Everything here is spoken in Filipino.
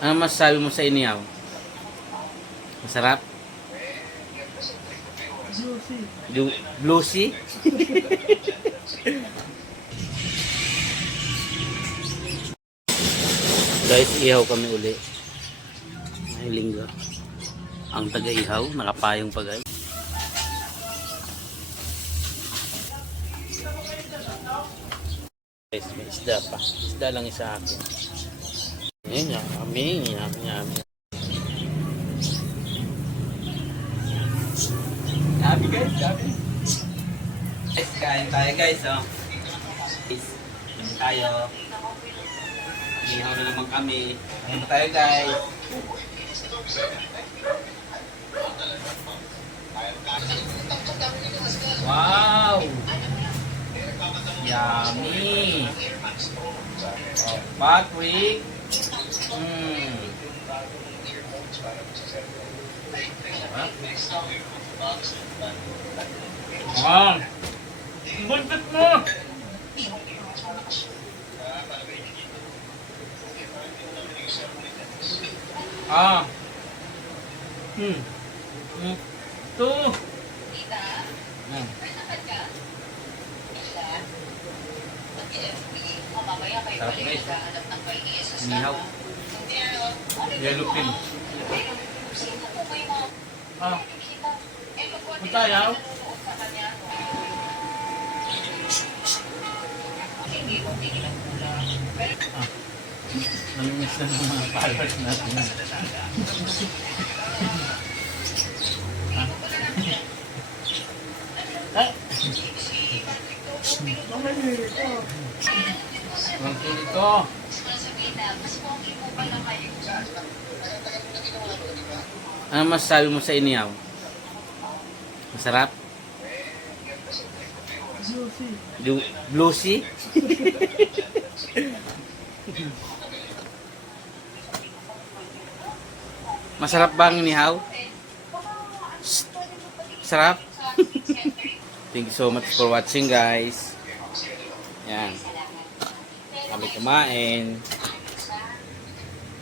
Ano masasabi mo sa inihaw? Masarap? Bluesy? Guys, ihaw kami uli. May linggo. Ang taga-ihaw, nakapayong pa guys. Guys, may isda pa. Isda lang isa akin. Ayan, yummy, yummy. Yummy guys, yummy. Guys, kain tayo guys, oh. Guys, kain tayo. Ihaw na naman kami. Kain tayo guys. Wow! Yummy! Oh, Patrick! Ah! Buntot mo! Ah! Ito! Sarap guys. Inihaw. Yellow pin. Ah. Punta yaw. Ah. Namimiss na ng mga followers natin. Ang sulit ko. Ano masasabi mo sa inihaw? Masarap? Bluesy? Masarap ba ang inihaw? Sarap? Thank you so much for watching guys. Yan. Kami kumain.